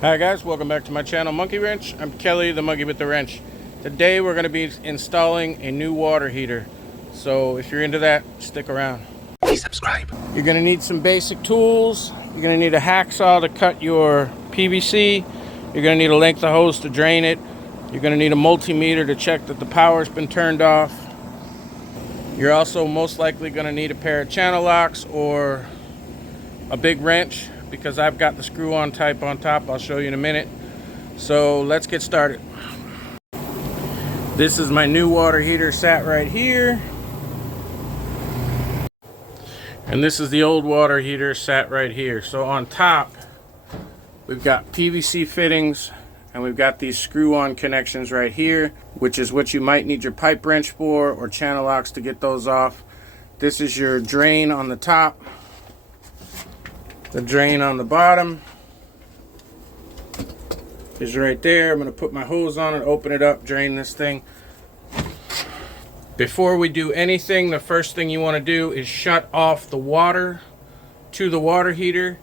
Hi guys, welcome back to my channel Monkey Wrench. I'm Kelly, the monkey with the wrench. Today we're going to be installing a new water heater. So if you're into that, stick around. Please subscribe. You're going to need some basic tools. You're going to need a hacksaw to cut your PVC. You're going to need a length of hose to drain it. You're going to need a multimeter to check that the power's been turned off. You're also most likely going to need a pair of channel locks or a big wrench, because I've got the screw-on type on top. I'll show you in a minute. So let's get started. This is my new water heater sat right here. And this is the old water heater sat right here. So on top, we've got PVC fittings and we've got these screw-on connections right here, which is what you might need your pipe wrench for or channel locks to get those off. This is your drain on the top. The drain on the bottom is right there. I'm going to put my hose on it, open it up, drain this thing. Before we do anything, the first thing you want to do is shut off the water to the water heater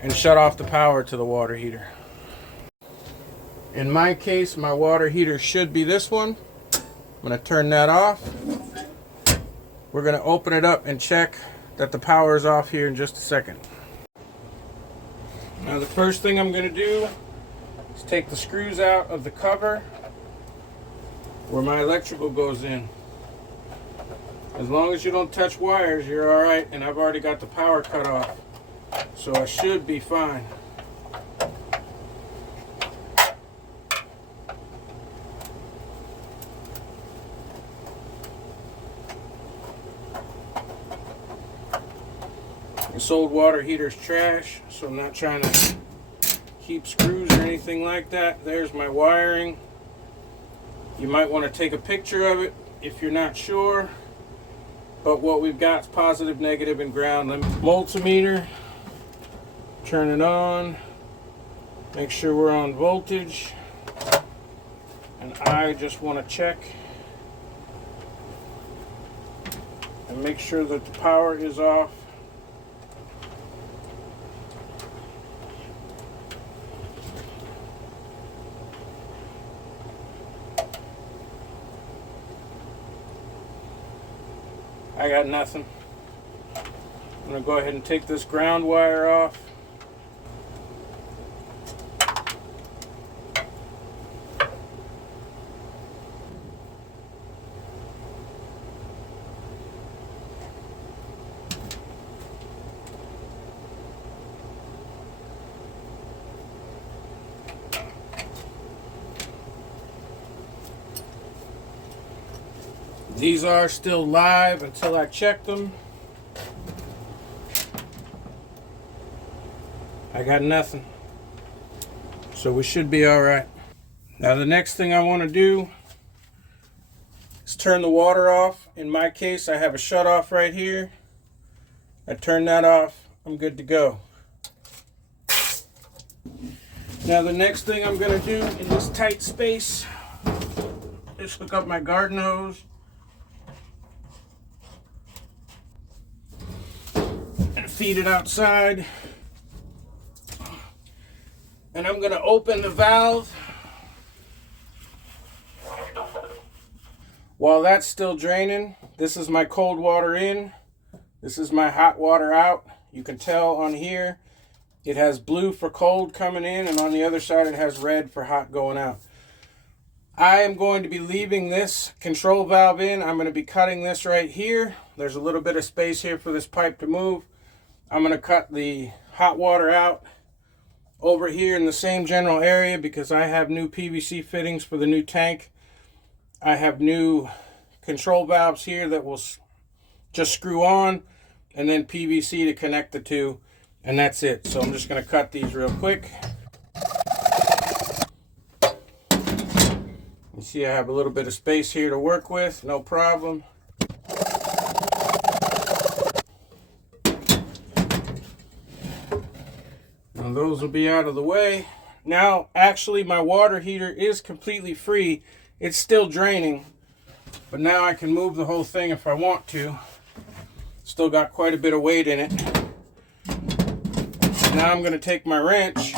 and shut off the power to the water heater. In my case, my water heater should be this one. I'm going to turn that off. We're going to open it up and check that the power is off here in just a second. Now the first thing I'm going to do is take the screws out of the cover where my electrical goes in. As long as you don't touch wires, you're alright, and I've already got the power cut off, so I should be fine. This old water heater's trash, so I'm not trying to keep screws or anything like that. There's my wiring. You might want to take a picture of it if you're not sure. But what we've got is positive, negative, and ground. Multimeter. Turn it on. Make sure we're on voltage. And I just want to check and make sure that the power is off. I got nothing. I'm going to go ahead and take this ground wire off. These are still live until I check them. I got nothing. So we should be all right. Now the next thing I want to do is turn the water off. In my case, I have a shut off right here. I turn that off. I'm good to go. Now the next thing I'm going to do in this tight space is hook up my garden hose. Feed it outside, and I'm going to open the valve. While that's still draining, this is my cold water in, this is my hot water out. You can tell on here it has blue for cold coming in, and on the other side it has red for hot going out. I am going to be leaving this control valve in. I'm going to be cutting this right here. There's a little bit of space here for this pipe to move. I'm going to cut the hot water out over here in the same general area because I have new PVC fittings for the new tank. I have new control valves here that will just screw on, and then PVC to connect the two, and that's it. So I'm just going to cut these real quick. You see I have a little bit of space here to work with, no problem. And those will be out of the way. Now, actually, my water heater is completely free. It's still draining, but now I can move the whole thing if I want to. Still got quite a bit of weight in it. Now I'm going to take my wrench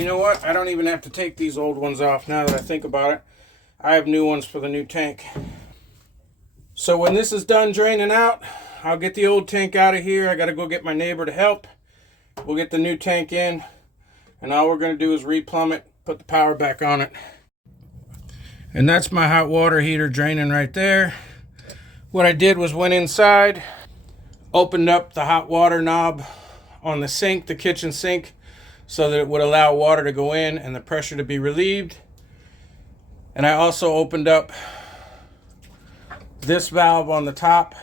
you know what? I don't even have to take these old ones off now that I think about it. I have new ones for the new tank. So when this is done draining out, I'll get the old tank out of here. I got to go get my neighbor to help. We'll get the new tank in, and all we're going to do is replumb it, put the power back on it. And that's my hot water heater draining right there. What I did was went inside, opened up the hot water knob on the sink, the kitchen sink, so that it would allow water to go in and the pressure to be relieved. And I also opened up this valve on the top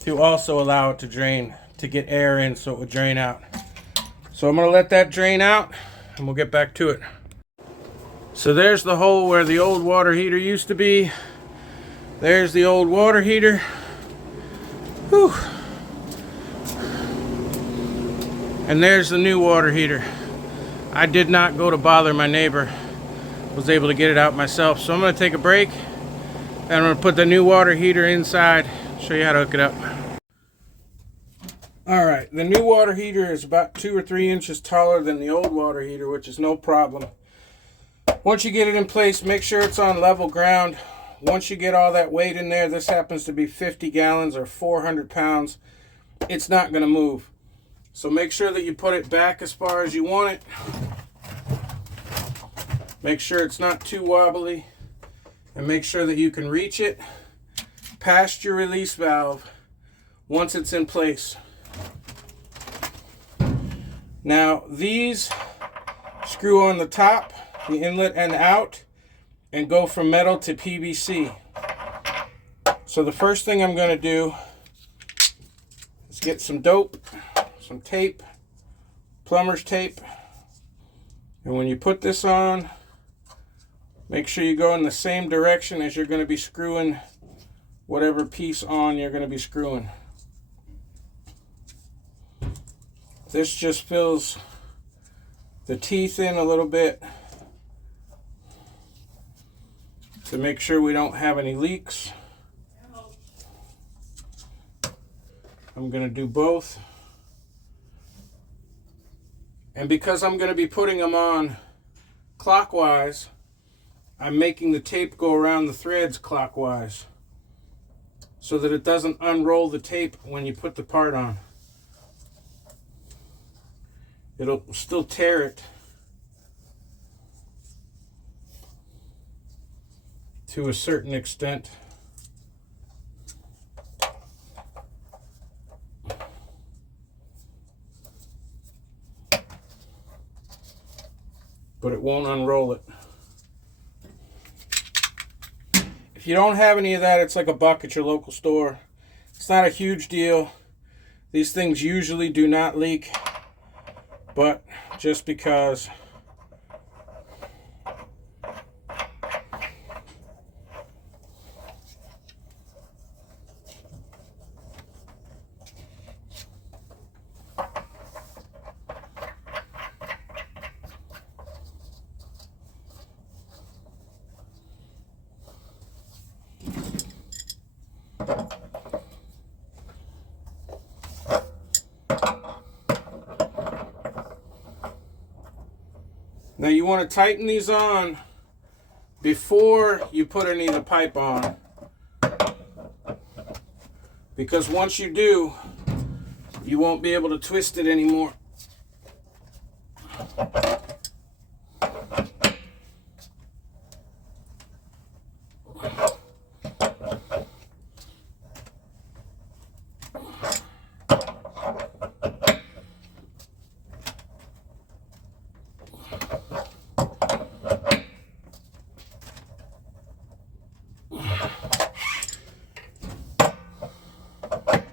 to also allow it to drain, to get air in so it would drain out. So I'm going to let that drain out and we'll get back to it. So there's the hole where the old water heater used to be. There's the old water heater. Whew. And there's the new water heater. I did not go to bother my neighbor. Was able to get it out myself. So I'm going to take a break and I'm going to put the new water heater inside, show you how to hook it up. Alright, the new water heater is about 2 or 3 inches taller than the old water heater, which is no problem. Once you get it in place, make sure it's on level ground. Once you get all that weight in there, this happens to be 50 gallons or 400 pounds, it's not going to move. So make sure that you put it back as far as you want it. Make sure it's not too wobbly. And make sure that you can reach it past your release valve once it's in place. Now these screw on the top, the inlet and out, and go from metal to PVC. So the first thing I'm going to do is get some dope, some tape, plumber's tape, and when you put this on, make sure you go in the same direction as you're going to be screwing whatever piece on you're going to be screwing. This just fills the teeth in a little bit to make sure we don't have any leaks. I'm going to do both. And because I'm going to be putting them on clockwise, I'm making the tape go around the threads clockwise so that it doesn't unroll the tape when you put the part on. It'll still tear it to a certain extent. But it won't unroll it. If you don't have any of that, it's like a buck at your local store. It's not a huge deal. These things usually do not leak, but just because now you want to tighten these on before you put any of the pipe on, because once you do, you won't be able to twist it anymore.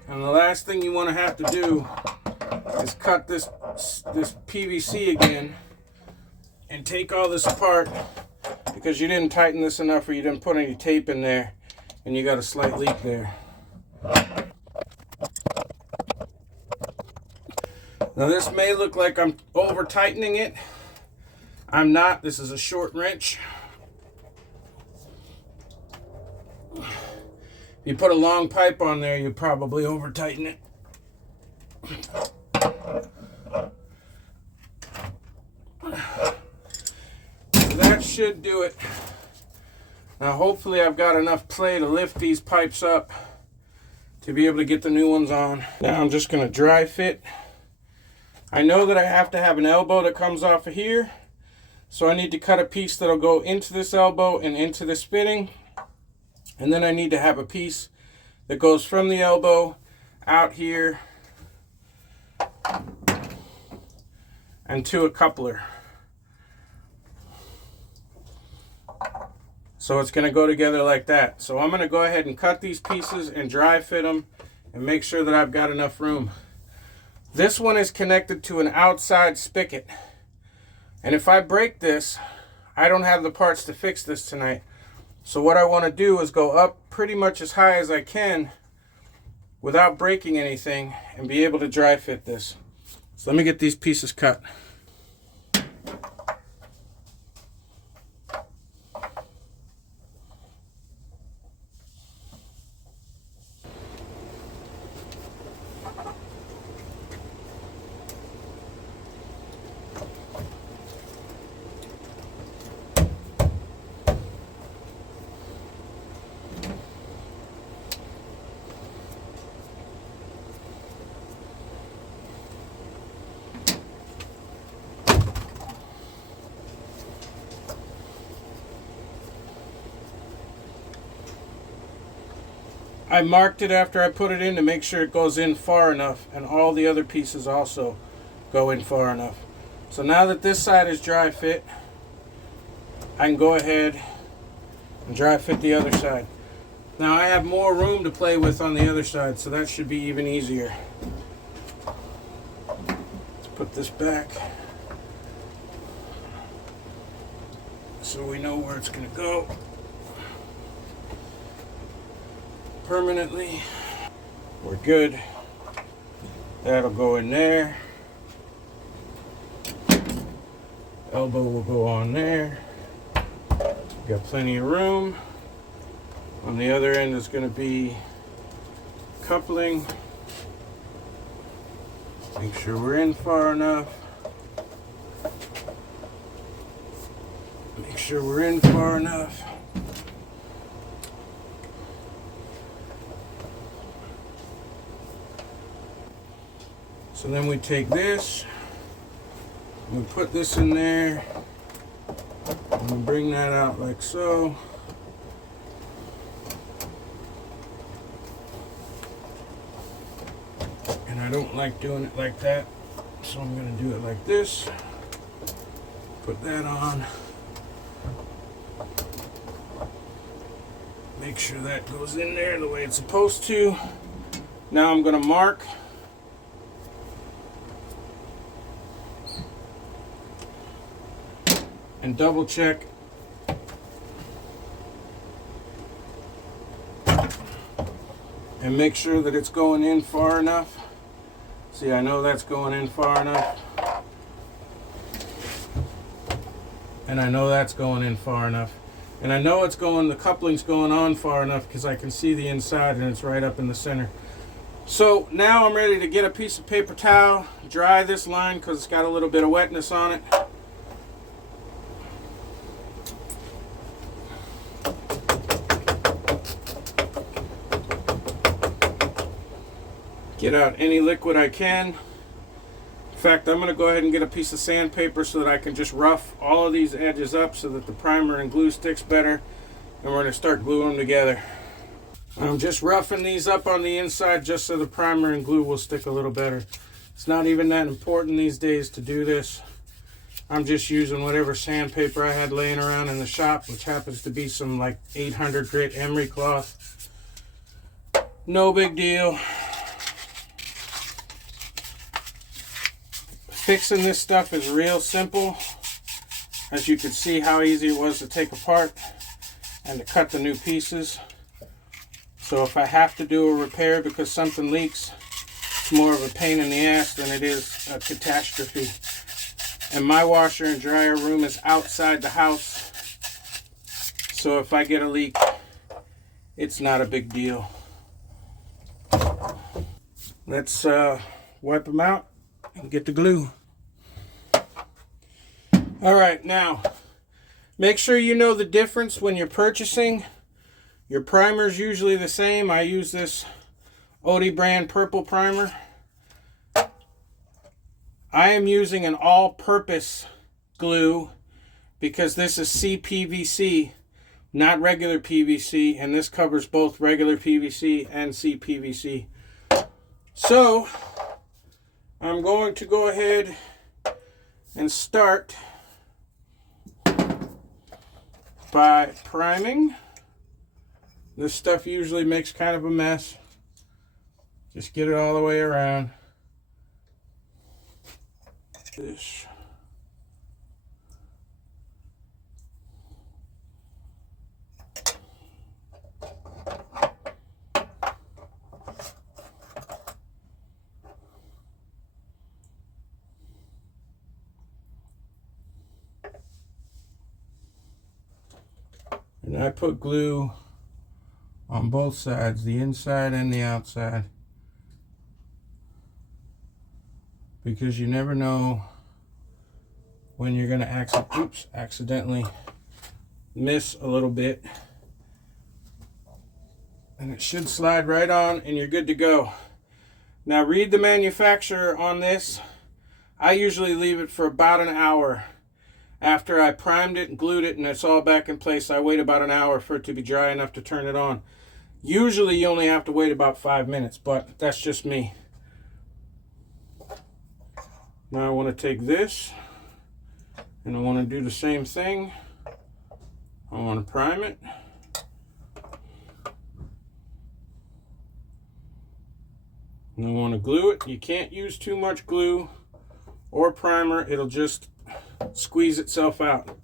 And the last thing you want to have to do is cut this PVC again and take all this apart because you didn't tighten this enough or you didn't put any tape in there and you got a slight leak there. Now this may look like I'm over tightening it. I'm not. This is a short wrench. If you put a long pipe on there, you probably over tighten it. should do it. Now hopefully I've got enough play to lift these pipes up to be able to get the new ones on. Now I'm just going to dry fit. I know that I have to have an elbow that comes off of here, so I need to cut a piece that'll go into this elbow and into the fitting, and then I need to have a piece that goes from the elbow out here and to a coupler. So it's going to go together like that. So I'm going to go ahead and cut these pieces and dry fit them and make sure that I've got enough room. This one is connected to an outside spigot. And if I break this, I don't have the parts to fix this tonight. So what I want to do is go up pretty much as high as I can without breaking anything and be able to dry fit this. So let me get these pieces cut. I marked it after I put it in to make sure it goes in far enough, and all the other pieces also go in far enough. So now that this side is dry fit, I can go ahead and dry fit the other side. Now I have more room to play with on the other side, so that should be even easier. Let's put this back so we know where it's going to go permanently. We're good. That'll go in there. Elbow will go on there. Got plenty of room. On the other end is going to be coupling. Make sure we're in far enough. Make sure we're in far enough. So then we take this, we put this in there, and we bring that out like so. And I don't like doing it like that, so I'm going to do it like this. Put that on. Make sure that goes in there the way it's supposed to. Now I'm going to mark and double check and make sure that it's going in far enough. See, I know that's going in far enough, and I know that's going in far enough, and I know it's going, the coupling's going on far enough because I can see the inside and it's right up in the center. So now I'm ready to get a piece of paper towel, dry this line because it's got a little bit of wetness on it. Get out any liquid I can. In fact, I'm going to go ahead and get a piece of sandpaper so that I can just rough all of these edges up so that the primer and glue sticks better, and we're going to start gluing them together. I'm just roughing these up on the inside just so the primer and glue will stick a little better. It's not even that important these days to do this. I'm just using whatever sandpaper I had laying around in the shop, which happens to be some like 800 grit emery cloth. No big deal. Fixing this stuff is real simple. As you can see how easy it was to take apart and to cut the new pieces. So if I have to do a repair because something leaks, it's more of a pain in the ass than it is a catastrophe. And my washer and dryer room is outside the house. So if I get a leak, it's not a big deal. Let's wipe them out and get the glue. All right, now Make sure you know the difference when you're purchasing. Your primer is usually the same. I use this Oatly brand purple primer. I am using an all-purpose glue because this is CPVC, not regular PVC, and this covers both regular PVC and CPVC. So I'm going to go ahead and start by priming. This stuff usually makes kind of a mess. Just get it all the way around. This. And I put glue on both sides, the inside and the outside, because you never know when you're going to accidentally miss a little bit. And it should slide right on and you're good to go. Now read the manufacturer on this. I usually leave it for about an hour. After I primed it and glued it and it's all back in place, I wait about an hour for it to be dry enough to turn it on. Usually you only have to wait about 5 minutes, but that's just me. Now I want to take this and I want to do the same thing. I want to prime it. And I want to glue it. You can't use too much glue or primer. It'll just squeeze itself out.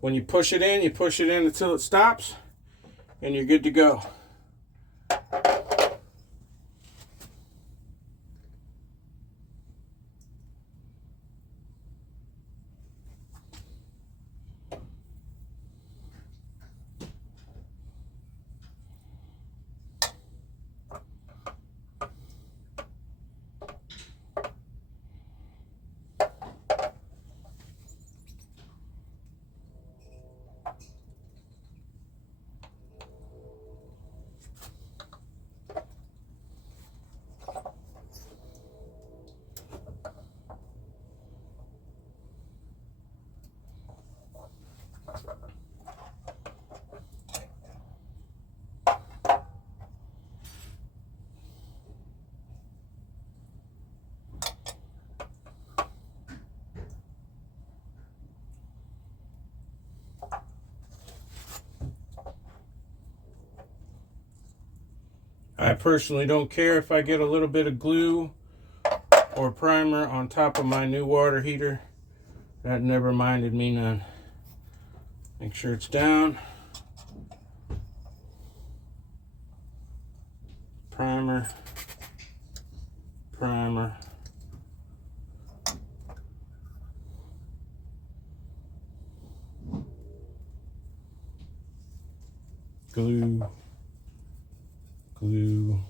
When you push it in until it stops, and you're good to go. I personally don't care if I get a little bit of glue or primer on top of my new water heater. That never minded me none. Make sure it's down. Primer, primer. Glue, glue.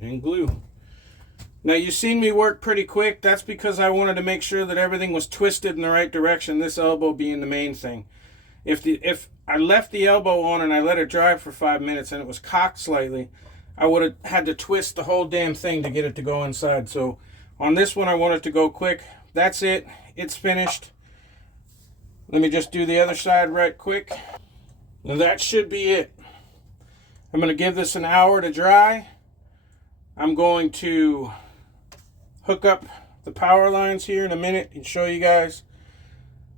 And glue. Now you've seen me work pretty quick. That's because I wanted to make sure that everything was twisted in the right direction, this elbow being the main thing. If I left the elbow on and I let it dry for 5 minutes and it was cocked slightly, I would have had to twist the whole damn thing to get it to go inside. So on this one I want it to go quick. That's it. It's finished. Let me just do the other side right quick. Now that should be it. I'm going to give this an hour to dry. I'm going to hook up the power lines here in a minute and show you guys.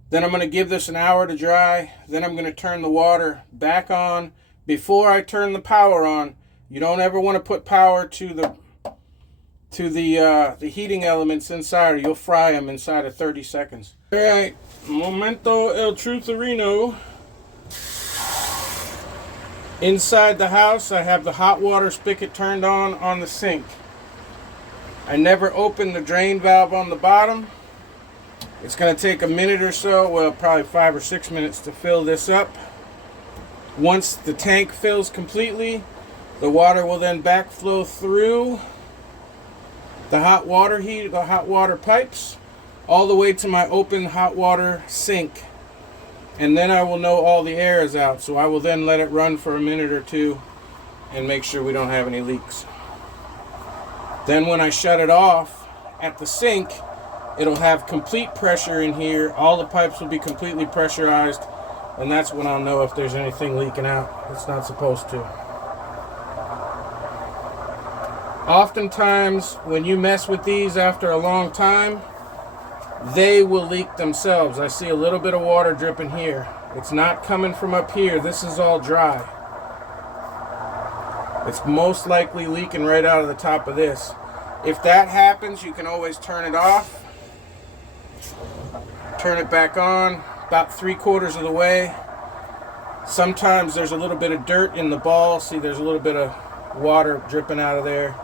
Then I'm going to give this an hour to dry. Then I'm going to turn the water back on. Before I turn the power on, you don't ever want to put power to the heating elements inside, or you'll fry them inside of 30 seconds. All right, momento el trutherino. Inside the house, I have the hot water spigot turned on the sink. I never opened the drain valve on the bottom. It's going to take a minute or so, well, probably 5 or 6 minutes to fill this up. Once the tank fills completely, The water will then backflow through the hot water pipes, all the way to my open hot water sink. And then I will know all the air is out. So I will then let it run for a minute or two and make sure we don't have any leaks. Then when I shut it off at the sink, it'll have complete pressure in here. All the pipes will be completely pressurized. And that's when I'll know if there's anything leaking out. It's not supposed to. Oftentimes, when you mess with these after a long time, they will leak themselves. I see a little bit of water dripping here. It's not coming from up here. This is all dry. It's most likely leaking right out of the top of this. If that happens, you can always turn it off. Turn it back on about 3/4 of the way. Sometimes there's a little bit of dirt in the ball. See, there's a little bit of water dripping out of there.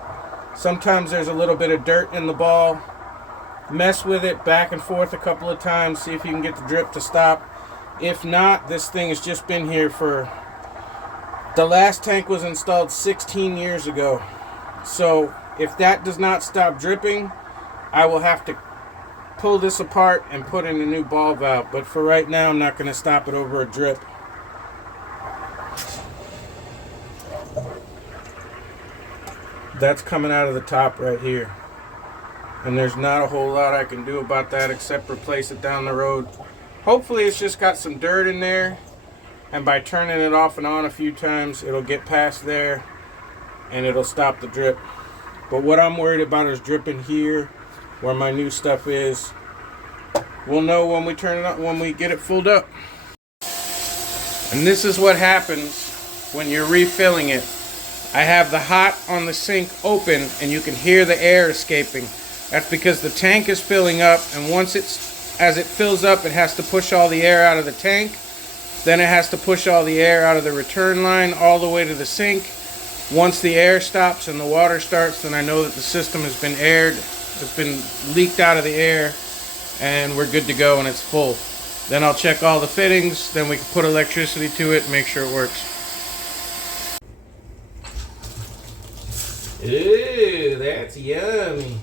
Sometimes there's a little bit of dirt in the ball. Mess with it back and forth a couple of times. See if you can get the drip to stop. If not, this thing has just been here for... The last tank was installed 16 years ago. So if that does not stop dripping, I will have to pull this apart and put in a new ball valve. But for right now, I'm not going to stop it over a drip. That's coming out of the top right here. And there's not a whole lot I can do about that except replace it down the road. Hopefully it's just got some dirt in there. And by turning it off and on a few times, it'll get past there and it'll stop the drip. But what I'm worried about is dripping here where my new stuff is. We'll know when we turn it on, when we get it filled up. And this is what happens when you're refilling it. I have the hot on the sink open and you can hear the air escaping. That's because the tank is filling up, and as it fills up, it has to push all the air out of the tank. Then it has to push all the air out of the return line all the way to the sink. Once the air stops and the water starts, then I know that the system has been aired. It's been leaked out of the air and we're good to go and it's full. Then I'll check all the fittings, then we can put electricity to it and make sure it works. Ooh, that's yummy.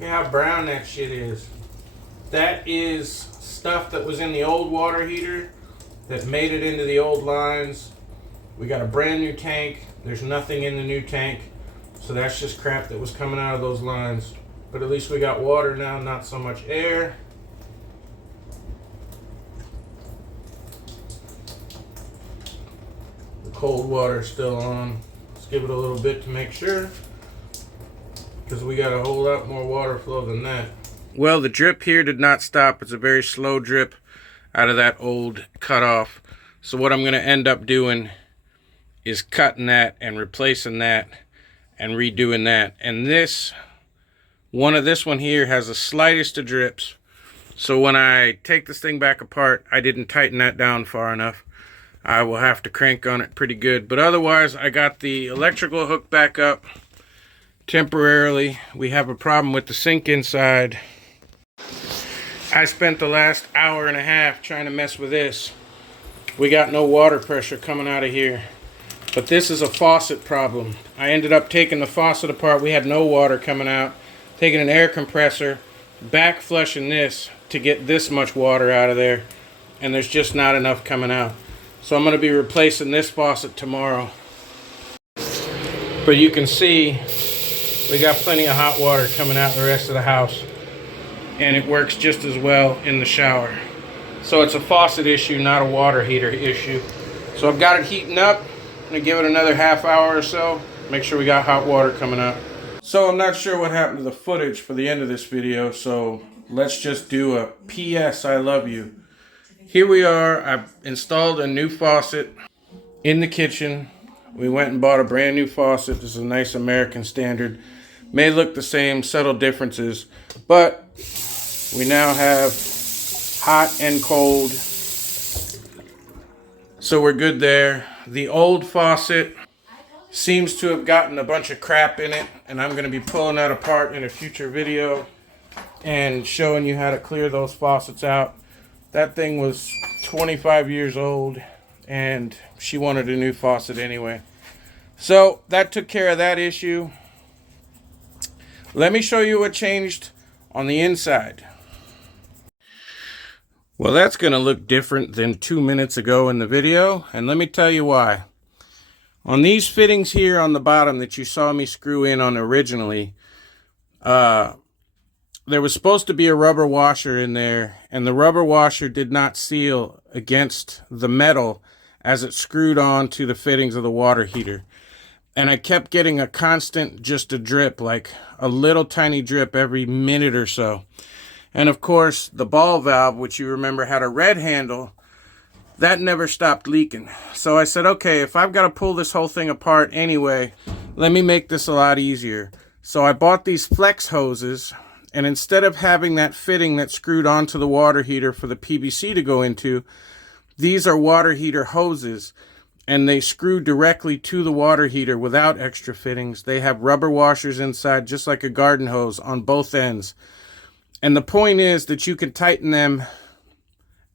Look how brown that shit is. That is stuff that was in the old water heater that made it into the old lines. We got a brand new tank. There's nothing in the new tank. So that's just crap that was coming out of those lines. But at least we got water now, not so much air. The cold water is still on. Let's give it a little bit to make sure, because we got a whole lot more water flow than that. Well, the drip here did not stop. It's a very slow drip out of that old cutoff. So what I'm going to end up doing is cutting that and replacing that and redoing that. And this one here has the slightest of drips. So when I take this thing back apart, I didn't tighten that down far enough. I will have to crank on it pretty good. But otherwise, I got the electrical hooked back up temporarily. We have a problem with the sink inside. I spent the last hour and a half trying to mess with this. We got no water pressure coming out of here. But this is a faucet problem. I ended up taking the faucet apart. We had no water coming out. Taking an air compressor, back flushing this to get this much water out of there. And there's just not enough coming out. So I'm going to be replacing this faucet tomorrow. But you can see we got plenty of hot water coming out the rest of the house. And it works just as well in the shower. So it's a faucet issue, not a water heater issue. So I've got it heating up. I'm going to give it another half hour or so. Make sure we got hot water coming out. So I'm not sure what happened to the footage for the end of this video. So let's just do a P.S. I love you. Here we are. I've installed a new faucet in the kitchen. We went and bought a brand new faucet. This is a nice American standard. May look the same, subtle differences. But we now have hot and cold. So we're good there. The old faucet seems to have gotten a bunch of crap in it. And I'm going to be pulling that apart in a future video and showing you how to clear those faucets out. That thing was 25 years old and she wanted a new faucet anyway. So that took care of that issue. Let me show you what changed on the inside. Well, that's going to look different than 2 minutes ago in the video, and let me tell you why. On these fittings here on the bottom that you saw me screw in on originally, there was supposed to be a rubber washer in there, and the rubber washer did not seal against the metal as it screwed on to the fittings of the water heater. And I kept getting a constant, just a drip, like a little tiny drip every minute or so. And of course, the ball valve, which you remember had a red handle, that never stopped leaking. So I said, okay, if I've got to pull this whole thing apart anyway, let me make this a lot easier. So I bought these flex hoses, and instead of having that fitting that screwed onto the water heater for the PVC to go into, these are water heater hoses, and they screw directly to the water heater without extra fittings. They have rubber washers inside, just like a garden hose on both ends. And the point is that you can tighten them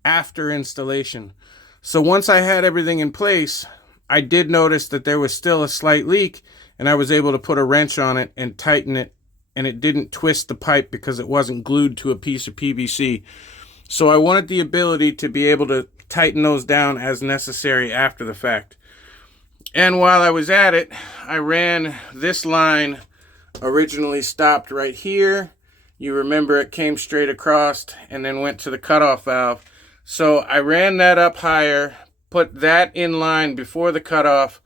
after installation. So once I had everything in place, I did notice that there was still a slight leak, and I was able to put a wrench on it and tighten it, and it didn't twist the pipe because it wasn't glued to a piece of PVC. So I wanted the ability to be able to tighten those down as necessary after the fact. And while I was at it, I ran this line, originally stopped right here. You remember it came straight across and then went to the cutoff valve. So I ran that up higher, put that in line before the cutoff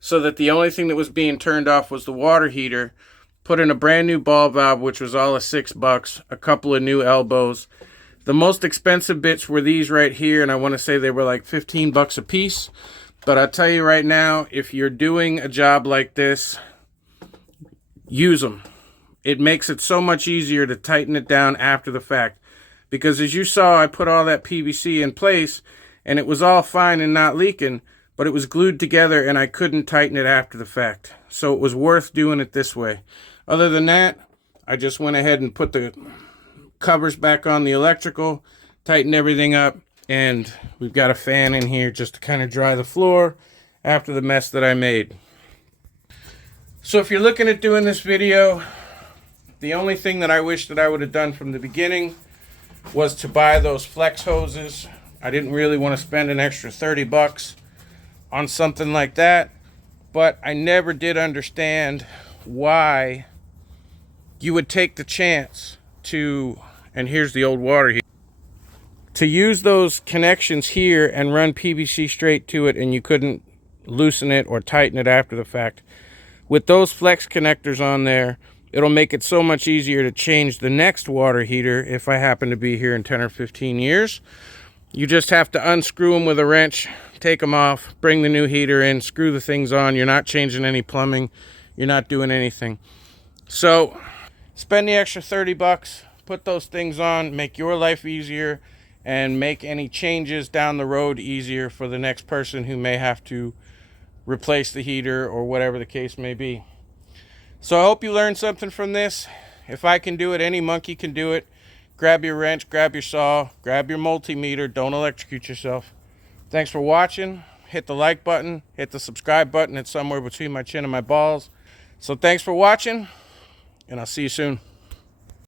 so that the only thing that was being turned off was the water heater. Put in a brand new ball valve, which was all of $6, a couple of new elbows. The most expensive bits were these right here, and I want to say they were like $15 a piece. But I'll tell you right now, if you're doing a job like this, use them. It makes it so much easier to tighten it down after the fact. Because as you saw, I put all that PVC in place, and it was all fine and not leaking, but it was glued together, and I couldn't tighten it after the fact. So it was worth doing it this way. Other than that, I just went ahead and put the covers back on the electrical, tightened everything up, and we've got a fan in here just to kind of dry the floor after the mess that I made. So if you're looking at doing this video, the only thing that I wish that I would have done from the beginning was to buy those flex hoses. I didn't really want to spend an extra $30 on something like that, but I never did understand why you would take the chance to, and here's the old water heater, to use those connections here and run PVC straight to it, and you couldn't loosen it or tighten it after the fact. With those flex connectors on there, it'll make it so much easier to change the next water heater if I happen to be here in 10 or 15 years. You just have to unscrew them with a wrench, take them off, bring the new heater in, screw the things on. You're not changing any plumbing. You're not doing anything. So spend the extra $30, put those things on, make your life easier, and make any changes down the road easier for the next person who may have to replace the heater or whatever the case may be. So I hope you learned something from this. If I can do it, any monkey can do it. Grab your wrench, grab your saw, grab your multimeter. Don't electrocute yourself. Thanks for watching. Hit the like button, hit the subscribe button. It's somewhere between my chin and my balls. So thanks for watching, and I'll see you soon.